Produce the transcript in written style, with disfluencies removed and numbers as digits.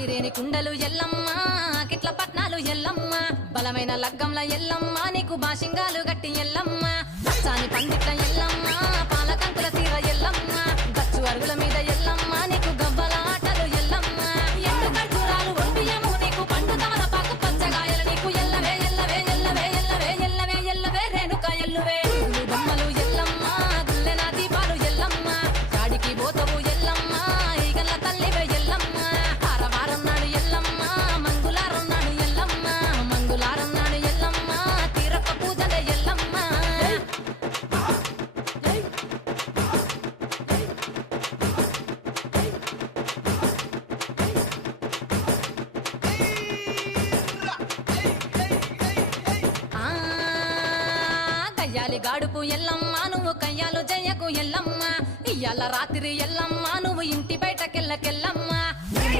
ఐరేని కుండలు ఎల్లమ్మ కిట్ల పట్నాలు ఎల్లమ్మ బలమైన లగ్గంల ఎల్లమ్మ నీకు బాషింగాలు గట్టి ఎల్లమ్మ పచ్చాని పందిట్ల ఎల్లమ్మ పాలకంకుల సీర ఎల్లమ్మ గచ్చు అరుగుల మీద ఎల్లమ్మ నీకు గవ్వల ఆటలు ఎల్లమ్మ ఎండు ఖర్జూరాలు ఒంటియము నీకు పండు తమలపాకు పచ్చగాయలు నీకు ఎల్లవే ఎల్లవే ఎల్లవే ఎల్లవే ఎల్లవే ఎల్లవే రేణుక ఎల్లువే బొమ్మలు ఎల్లమ్మ గుల్లెన దీపాలు ఎల్లమ్మ చాడికి పోతవు ఎల్లమ్మ ఈగల తల్లివే ఎల్లమ్మ వారం నాడు ఎల్లమ్మ మంగులారం నాడు ఎల్లమ్మ మంగులారం నాడు ఎల్లమ్మ తీరప్ప పూజలే ఎల్లమ్మ కయ్యాలి గాడుపు ఎల్లమ్మ నువ్వు కయ్యాలు జయ్యకు ఎల్లమ్మ ఇయ్యాల రాత్రి ఎల్లమ్మ నువ్వు ఇంటి బయటకెళ్ళకెళ్ళమ్మ